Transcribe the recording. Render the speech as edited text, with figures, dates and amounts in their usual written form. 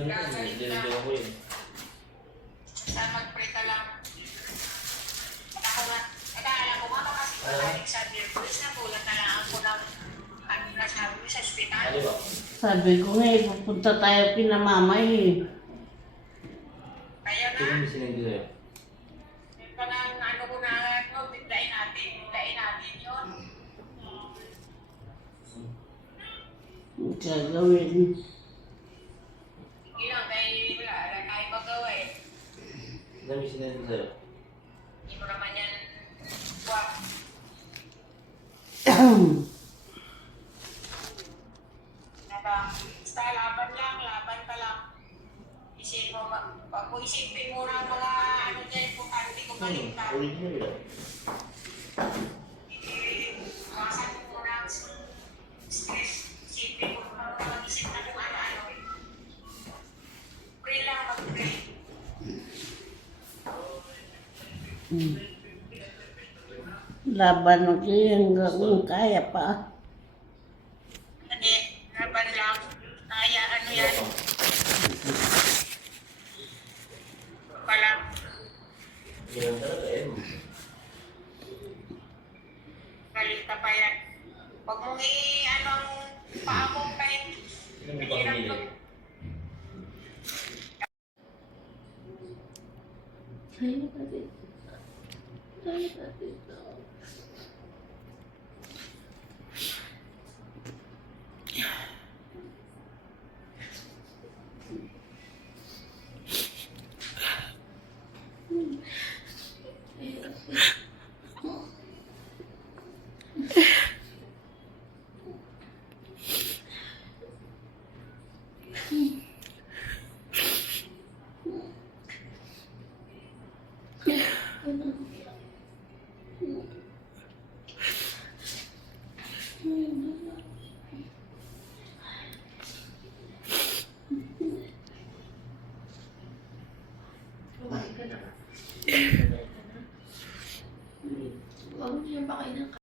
Gagaling ka. Saan mag-pray ka lang. Akala ko nga kasi magaling sa beer boys na bulat na lang ako ng ano na sabi mo sa ospital. Sabi ko nga, pupunta tayo kina mama eh. Kaya nga. Sino may sinindi sa'yo? Yung parang ano ko na ano, biglain natin yun. Ang gagawin. Hindi lang, wala tayo magawa eh. Sino may sinindi sa'yo? Hindi mo naman yan, wag. Basta laban ka lang. Isipin mo na mga ano dyan, importante kung galing ka. Original yun. Iwasan mo muna ang stress. Isipin mo na mag-isip na kung ano-ano. Pray lang, mag-pray. Laban ako hanggang kaya pa. Hindi, laban lang. Kaya ano yan. Pala. Ganun talaga eh. Galing ka pa yan. Huwag mong i-anong paamong kayo. Sino may pamilya? Tayo ka dito. Tayo ka dito. Huwag niyo ba kayo ng